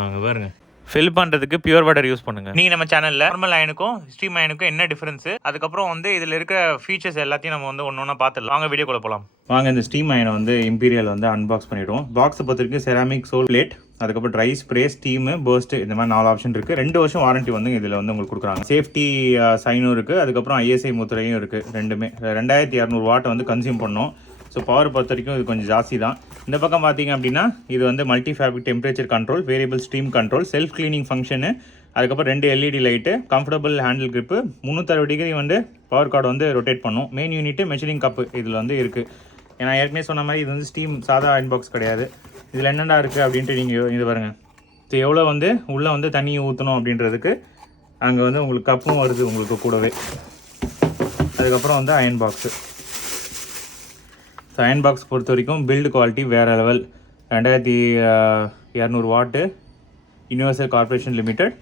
அங்கே பாருங்கள், ஃபில் பண்ணுறதுக்கு பியூர் வாட்டர் யூஸ் பண்ணுங்கள். நீங்கள் நம்ம சேனலில் நார்மல் அயனுக்கும் ஸ்ட்ரீம் அயனுக்கும் என்ன டிஃப்ரென்ஸு, அதுக்கப்புறம் வந்து இதில் இருக்கிற ஃபீச்சர்ஸ் எல்லாத்தையும் நம்ம வந்து ஒன்று ஒன்றா பார்த்துடலாம். வாங்க வீடியோக்குள்ள போகலாம். வாங்க இந்த ஸ்டீம் அயனை வந்து இம்பீரியல் வந்து அன்பாக்ஸ் பண்ணிவிடுவோம். பாக்ஸை பொறுத்தவரைக்கும் செராமிக் சோல் பிளேட், அதுக்கப்புறம் ட்ரை ஸ்ப்ரே, ஸ்டீமு, பர்ஸ்ட்டு, இந்த மாதிரி 4 ஆப்ஷன் இருக்குது. 2 வருஷம் வாரண்ட்டி வந்து இதில் வந்து உங்களுக்கு கொடுக்குறாங்க. சேஃப்டி சைனும் இருக்குது, அதுக்கப்புறம் ISI முத்திரையும் இருக்குது. ரெண்டுமே 2200 வாட் வந்து கன்சியூம் பண்ணோம். ஸோ பவர் பொறுத்த வரைக்கும் இது கொஞ்சம் ஜாஸ்தி தான். இந்த பக்கம் பார்த்தீங்க அப்படின்னா இது வந்து multi fabric temperature control, variable stream control, self cleaning function, அதுக்கப்புறம் 2 LED light, comfortable handle grip, 360 degree வந்து பவர் கார்டு வந்து ரொட்டேட் பண்ணும். மெயின் யூனிட்டு மெஷரிங் கப்பு இதில் வந்து இருக்குது. ஏன்னா ஏற்கனவே சொன்ன மாதிரி இது வந்து ஸ்டீம் சாதா அயன் பாக்ஸ் கிடையாது. இதில் என்னென்ன இருக்குது அப்படின்ட்டு நீங்கள் இது பாருங்கள். ஸோ எவ்வளோ வந்து உள்ளே வந்து தண்ணி ஊற்றணும் அப்படின்றதுக்கு அங்கே வந்து உங்களுக்கு கப்பும் வருது உங்களுக்கு கூடவே. அதுக்கப்புறம் வந்து iron box. So iron box பொறுத்த வரைக்கும் பில்டு குவாலிட்டி வேறு level. 2200 watt, universal corporation limited,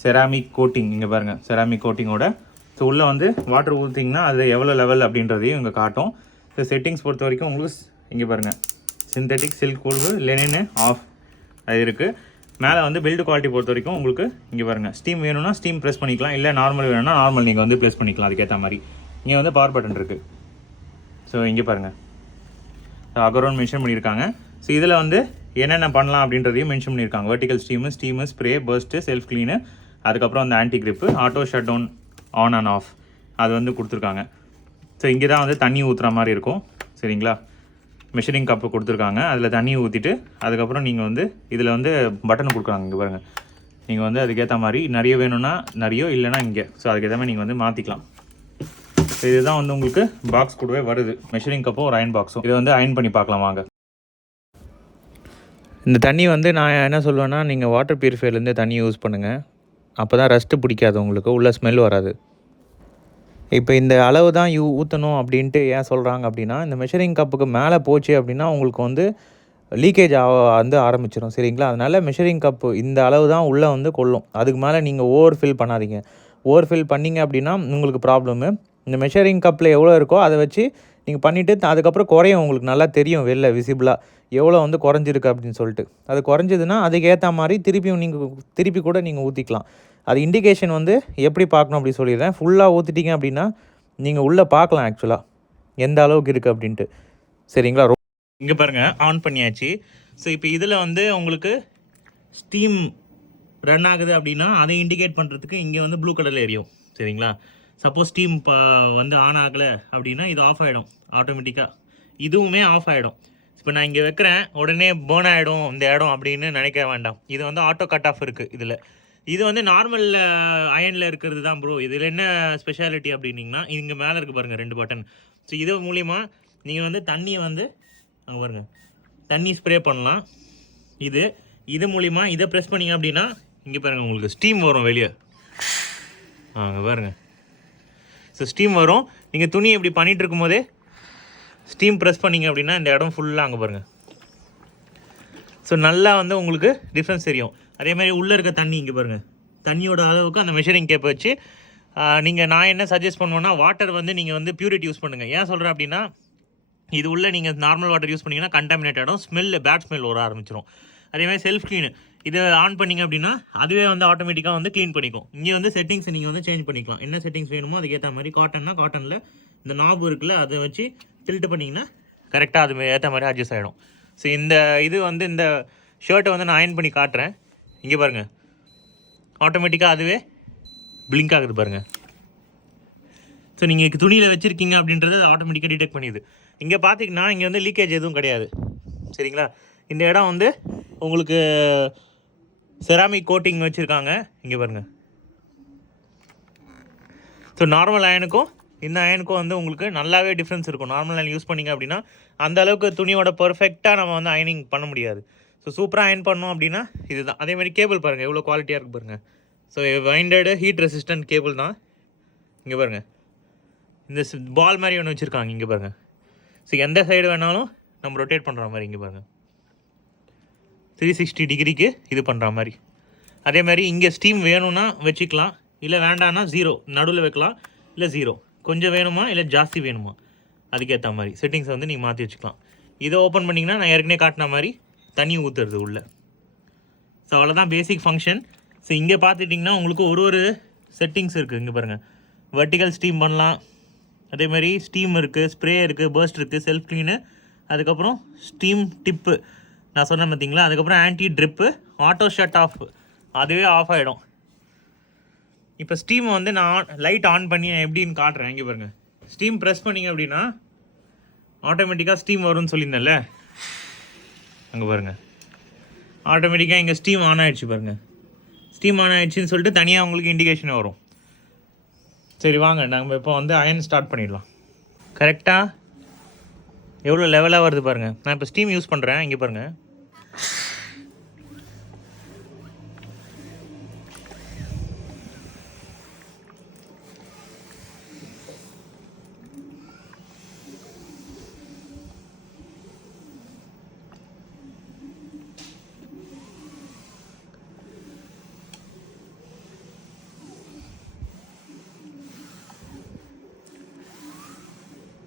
ceramic coating. இங்கே பாருங்கள், செராமிக் கோட்டிங்கோட. ஸோ உள்ளே வந்து வாட்டர் ஊற்றிங்கன்னா அது எவ்வளோ லெவல் அப்படின்றதையும் இங்கே காட்டும். ஸோ செட்டிங்ஸ் பொறுத்த வரைக்கும் உங்களுக்கு இங்கே பாருங்கள், சிந்தட்டிக், சில்க், கூழ்வு, லெனினு, ஆஃப் அது இருக்குது. மேலே வந்து பில்டு குவாலிட்டி பொறுத்த வரைக்கும் உங்களுக்கு இங்கே பாருங்கள், ஸ்டீம் வேணும்னா ஸ்டீம் ப்ரெஸ் பண்ணிக்கலாம், இல்லை நார்மல் வேணும்னா நார்மல் நீங்கள் வந்து ப்ரெஸ் பண்ணிக்கலாம். அதுக்கேற்ற மாதிரி இங்கே வந்து பவர் பட்டன் இருக்குது. ஸோ இங்கே பாருங்கள், அகரோன்னு மென்ஷன் பண்ணியிருக்காங்க. ஸோ இதில் வந்து என்னென்ன பண்ணலாம் அப்படின்றதையும் மென்ஷன் பண்ணியிருக்காங்க. Vertical steam, spray, burst, self clean, அதுக்கப்புறம் அந்த anti grip, auto shut down, on and off அது வந்து கொடுத்துருக்காங்க. ஸோ இங்கே தான் வந்து தண்ணி ஊற்றுற மாதிரி இருக்கும். சரிங்களா, மெஷரிங் கப்பு கொடுத்துருக்காங்க. அதில் தண்ணி ஊற்றிட்டு அதுக்கப்புறம் நீங்கள் வந்து இதில் வந்து பட்டன் கொடுக்குறாங்க. இங்கே பாருங்கள், நீங்கள் வந்து அதுக்கேற்ற மாதிரி நிறைய வேணும்னா நிறைய, இல்லைனா இங்கே. ஸோ அதுக்கேற்ற மாதிரி நீங்கள் வந்து மாற்றிக்கலாம். ஸோ இதுதான் வந்து உங்களுக்கு பாக்ஸ் கூடவே வருது, மெஷரிங் கப்பும் ஒரு அயன் பாக்ஸும். இதை வந்து அயன் பண்ணி பார்க்கலாம் வாங்க. இந்த தண்ணி வந்து நான் என்ன சொல்லுவேன்னா, நீங்கள் வாட்டர் பியூரிஃபையர்லேருந்து தண்ணி யூஸ் பண்ணுங்கள். அப்போ தான் ரஸ்ட்டு பிடிக்காது, உங்களுக்கு உள்ள ஸ்மெல் வராது. இப்போ இந்த அளவு தான் ஊற்றணும் அப்படின்ட்டு ஏன் சொல்கிறாங்க அப்படின்னா, இந்த மெஷரிங் கப்புக்கு மேலே போச்சு அப்படின்னா உங்களுக்கு வந்து லீக்கேஜ் வந்து ஆரம்பிச்சிடும். சரிங்களா, அதனால் மெஷரிங் கப்பு இந்த அளவு தான் உள்ளே வந்து கொள்ளும். அதுக்கு மேலே நீங்கள் ஓவர் ஃபில் பண்ணாதீங்க. ஓவர் ஃபில் பண்ணிங்க அப்படின்னா உங்களுக்கு ப்ராப்ளமு. இந்த மெஷரிங் கப்பில் எவ்வளோ இருக்கோ அதை வச்சு நீங்கள் பண்ணிவிட்டு அதுக்கப்புறம் குறையும். உங்களுக்கு நல்லா தெரியும் வெளில விசிபிளாக எவ்வளோ வந்து குறைஞ்சிருக்கு அப்படின்னு சொல்லிட்டு. அது குறைஞ்சதுன்னா அதுக்கேற்ற மாதிரி திருப்பி கூட நீங்கள் ஊற்றிக்கலாம். அது இண்டிகேஷன் வந்து எப்படி பார்க்கணும் அப்படி சொல்லிடுறேன். ஃபுல்லாக ஊற்றிட்டீங்க அப்படின்னா நீங்கள் உள்ளே பார்க்கலாம் ஆக்சுவலாக எந்த அளவுக்கு இருக்குது அப்படின்ட்டு. சரிங்களா, இங்கே பாருங்கள், ஆன் பண்ணியாச்சு. ஸோ இப்போ இதில் வந்து உங்களுக்கு ஸ்டீம் ரன் ஆகுது அப்படின்னா அதை இண்டிகேட் பண்ணுறதுக்கு இங்கே வந்து ப்ளூ கலரில் எரியும். சரிங்களா, சப்போஸ் ஸ்டீம் வந்து ஆன் ஆகலை அப்படின்னா இது ஆஃப் ஆகிடும் ஆட்டோமேட்டிக்காக. இதுவுமே ஆஃப் ஆகிடும். இப்போ நான் இங்கே வைக்கிறேன், உடனே பேர்ன் ஆகிடும் இந்த இடம் அப்படின்னு நினைக்க வேண்டாம். இது வந்து ஆட்டோ கட் ஆஃப் இருக்குது இதில். இது வந்து நார்மல் அயனில் இருக்கிறது தான் ப்ரோ. இதில் என்ன ஸ்பெஷாலிட்டி அப்படின்னிங்கன்னா, இங்கே மேலே இருக்குது பாருங்கள் 2 பட்டன். ஸோ இது மூலிமா நீங்கள் வந்து தண்ணியை வந்து அங்கே பாருங்கள், தண்ணி ஸ்ப்ரே பண்ணலாம். இது மூலிமா இதை ப்ரெஸ் பண்ணிங்க அப்படின்னா இங்கே பாருங்கள் உங்களுக்கு ஸ்டீம் வரும் வெளியே. அங்கே பாருங்கள், ஸோ ஸ்டீம் வரும். நீங்கள் துணி இப்படி பண்ணிகிட்டு இருக்கும்போதே ஸ்டீம் ப்ரெஸ் பண்ணிங்க அப்படின்னா இந்த இடம் ஃபுல்லாக அங்கே பாருங்கள். ஸோ நல்லா வந்து உங்களுக்கு டிஃப்ரென்ஸ் தெரியும். அதேமாதிரி உள்ளே இருக்க தண்ணி இங்கே பாருங்கள், தண்ணியோட அளவுக்கு அந்த மெஷரிங் கேப்பை வச்சு நான் என்ன சஜஸ்ட் பண்ணுவேன்னா, வாட்டர் வந்து நீங்கள் வந்து பியூரிட்டி யூஸ் பண்ணுங்கள். ஏன் சொல்கிறேன் அப்படின்னா, இது உள்ள நீங்கள் நார்மல் வாட்டர் யூஸ் பண்ணிங்கன்னா கண்டாமினேட் ஆகிடும், பேட் ஸ்மெல் வர ஆரம்பிச்சிடும். அதேமாதிரி செல்ஃப் க்ளீனு இதை ஆன் பண்ணிங்க அப்படின்னா அதுவே வந்து ஆட்டோமேட்டிக்காக வந்து க்ளீன் பண்ணிக்கும். இங்கே வந்து செட்டிங்ஸ் நீங்கள் வந்து சேஞ்ச் பண்ணிக்கலாம். என்ன செட்டிங்ஸ் வேணுமோ அதுக்கேற்ற மாதிரி. காட்டன்னா காட்டனில் இந்த நாப் இருக்குல்ல, அதை வச்சு டில்ட் பண்ணிங்கன்னா கரெக்டாக அது ஏற்ற மாதிரி அட்ஜஸ்ட் ஆகிடும். ஸோ இது வந்து இந்த ஷர்ட்டை வந்து நான் அயன் பண்ணி காட்டுறேன். இங்கே பாருங்கள், ஆட்டோமேட்டிக்காக அதுவே பிளிங்க் ஆகுது பாருங்கள். ஸோ நீங்கள் துணியில் வச்சுருக்கீங்க அப்படின்றது ஆட்டோமேட்டிக்காக டிடெக்ட் பண்ணிடுது. இங்கே பார்த்தீங்கன்னா இங்கே வந்து லீக்கேஜ் எதுவும் கிடையாது. சரிங்களா, இந்த இடம் வந்து உங்களுக்கு செராமிக் கோட்டிங் வச்சுருக்காங்க. இங்கே பாருங்கள். ஸோ நார்மல் அயனுக்கும் இந்த அயனுக்கும் வந்து உங்களுக்கு நல்லாவே டிஃப்ரென்ஸ் இருக்கும். நார்மல் அயன் யூஸ் பண்ணிங்க அப்படின்னா அந்த அளவுக்கு துணியோட பர்ஃபெக்டாக நம்ம வந்து அயனிங் பண்ண முடியாது. ஸோ சூப்பராக அயன் பண்ணோம் அப்படின்னா இதுதான். அதேமாதிரி கேபிள் பாருங்கள் எவ்வளோ குவாலிட்டியாக இருக்குது பாருங்கள். ஸோ வைண்டடு ஹீட் ரெசிஸ்டன்ட் கேபிள் தான். இங்கே பாருங்கள், இந்த பால் மாதிரி ஒன்று வச்சுருக்காங்க. இங்கே பாருங்கள், ஸோ எந்த சைடு வேணாலும் நம்ம ரொட்டேட் பண்ணுற மாதிரி. இங்கே பாருங்கள், 360 டிகிரிக்கு இது பண்ணுற மாதிரி. அதே மாதிரி இங்கே ஸ்டீம் வேணும்னா வச்சுக்கலாம், இல்லை வேண்டாம்னா 0 நடுவில் வைக்கலாம், இல்லை 0 கொஞ்சம் வேணுமா இல்லை ஜாஸ்தி வேணுமா அதுக்கேற்ற மாதிரி செட்டிங்ஸை வந்து நீங்கள் மாற்றி வச்சுக்கலாம். இதை ஓப்பன் பண்ணிங்கன்னா நான் ஏற்கனவே காட்டின மாதிரி தண்ணி ஊற்றுறது உள்ள. ஸோ அவ்வளோதான் பேசிக் ஃபங்க்ஷன். ஸோ இங்கே பார்த்துட்டிங்கன்னா உங்களுக்கு ஒரு செட்டிங்ஸ் இருக்குது. இங்கே பாருங்கள், வெர்டிக்கல் ஸ்டீம் பண்ணலாம், அதே மாதிரி ஸ்டீம் இருக்குது, ஸ்ப்ரே இருக்குது, பர்ஸ்ட் இருக்குது, செல்ஃப் க்ளீனு, அதுக்கப்புறம் ஸ்டீம் டிப்பு நான் சொன்னேன் பார்த்தீங்களா, அதுக்கப்புறம் anti drip, auto shut off, அதுவே ஆஃப் ஆகிடும். இப்போ ஸ்டீமை வந்து நான் லைட் ஆன் பண்ணி நான் எப்படின்னு காட்டுறேன். இங்கே பாருங்கள், ஸ்டீம் ப்ரெஸ் பண்ணிங்க அப்படின்னா ஆட்டோமேட்டிக்காக ஸ்டீம் வரும்னு சொல்லியிருந்தேன்ல, அங்கே பாருங்கள் ஆட்டோமேட்டிக்காக இங்கே ஸ்டீம் ஆன் ஆகிடுச்சு பாருங்கள். ஸ்டீம் ஆன் ஆகிடுச்சின்னு சொல்லிட்டு தனியாக உங்களுக்கு இண்டிகேஷன் வரும். சரி வாங்க நம்ம இப்போ வந்து அயன் ஸ்டார்ட் பண்ணிடலாம். கரெக்டாக எவ்வளோ லெவலாக வருது பாருங்கள். நான் இப்போ ஸ்டீம் யூஸ் பண்ணுறேன். இங்கே பாருங்கள்,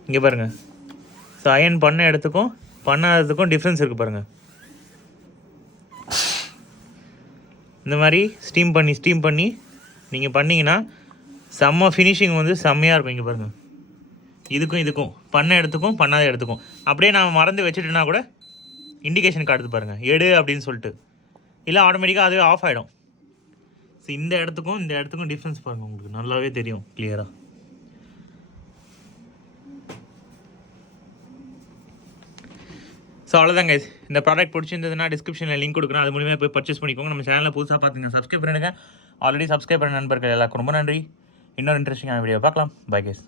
இங்கே பாருங்கள். ஸோ அயன் பண்ண இடத்துக்கும் பண்ணாததுக்கும் டிஃப்ரென்ஸ் இருக்குது பாருங்கள். இந்த மாதிரி ஸ்டீம் பண்ணி நீங்கள் பண்ணிங்கன்னா செம்ம ஃபினிஷிங் வந்து செம்மையாக இருக்கும். இங்கே பாருங்கள், இதுக்கும் பண்ண இடத்துக்கும் பண்ணாத இடத்துக்கும் அப்படியே நான் மறந்து வச்சுட்டேன்னா கூட இண்டிகேஷன் காட்டுது பாருங்கள், எடு அப்படின்னு சொல்லிட்டு. இல்லை ஆட்டோமேட்டிக்காக அதுவே ஆஃப் ஆகிடும். ஸோ இந்த இடத்துக்கும் டிஃப்ரென்ஸ் பாருங்கள், உங்களுக்கு நல்லாவே தெரியும் கிளியராக. ஸோ அவ்வளோதான் கைஸ். இந்த ப்ராடக்ட் பிடிச்சிருந்ததுன்னா டிஸ்கிரிப்ஷனில் லிங்க் கொடுக்குறேன், அது மூலியமாக போய் பர்ச்சேஸ் பண்ணிக்கோங்க. நம்ம சேனலில் புதுசாக பார்த்துங்க, சப்ஸ்கிரைப் பண்ணுங்கள். ஆல்ரெடி சப்ஸ்கிரைப் பண்ண நண்பர்கள் எல்லாருக்கும் ரொம்ப நன்றி. இன்னொரு இன்ட்ரெஸ்டிங்கான வீடியோ பார்க்கலாம். Bye guys.